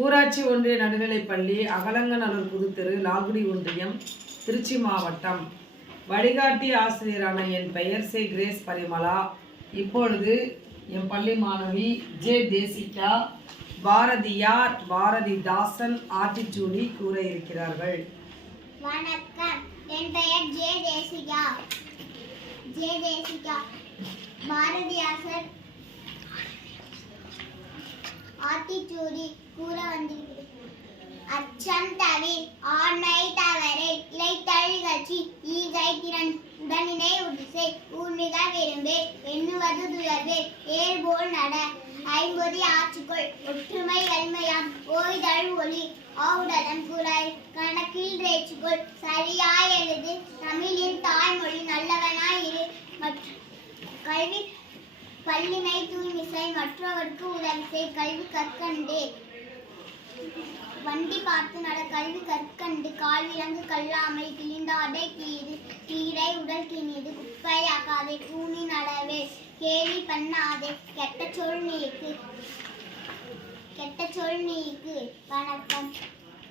ஊராட்சி ஒன்றிய நடுநிலைப்பள்ளி, அகலங்கநல்லூர் புதுத்தெரு, லால்குடி ஒன்றியம், திருச்சி மாவட்டம். வழிகாட்டி ஆசிரியரான என் பெயர் சே. கிரேஸ் பரிமளா. இப்பொழுது என் பள்ளி மாணவி ஜே. தேசிகா, பாரதியார், பாரதிதாசன் ஆத்திச்சூடி கூற இருக்கிறார்கள். வணக்கம், என் பெயர் ஜே. தேசிகா. பாரதிதாசன் ஆத்திச்சூடி கூற வந்திருக்கிறேன். அச்சம் தவிர ஆண்மை தவறு இலைத்தழிகட்சி ஈகை திறன் உடனினை உடிசை ஊர்மிக விரும்பு எண்ணுவது துயர்வு ஏர்போல் நட ஐம்பொதி ஆட்சிக்குள் ஒற்றுமை வலிமையாம் ஓய்தழ் ஒளி ஆவுடதன் குறை கணக்கில் ரேச்சுக்குள் சரியாய் எழுது தமிழின் தாய்மொழி நல்லவனாய் இரு கல்வி பள்ளினை தூய்மிசை மற்றவர்க்கு உதவி செய் கல்வி கற்கண்டே வண்டி பார்த்து நட கல்வி கற்கண்டு கால் விலங்கு கல்லாமை கிழிந்தாடை கீது கீரை உடல் கிணிது குப்பை ஆகாதே கூனி நடவே கேலி பண்ணாதே கெட்ட சொல் நீக்கு. வணக்கம்.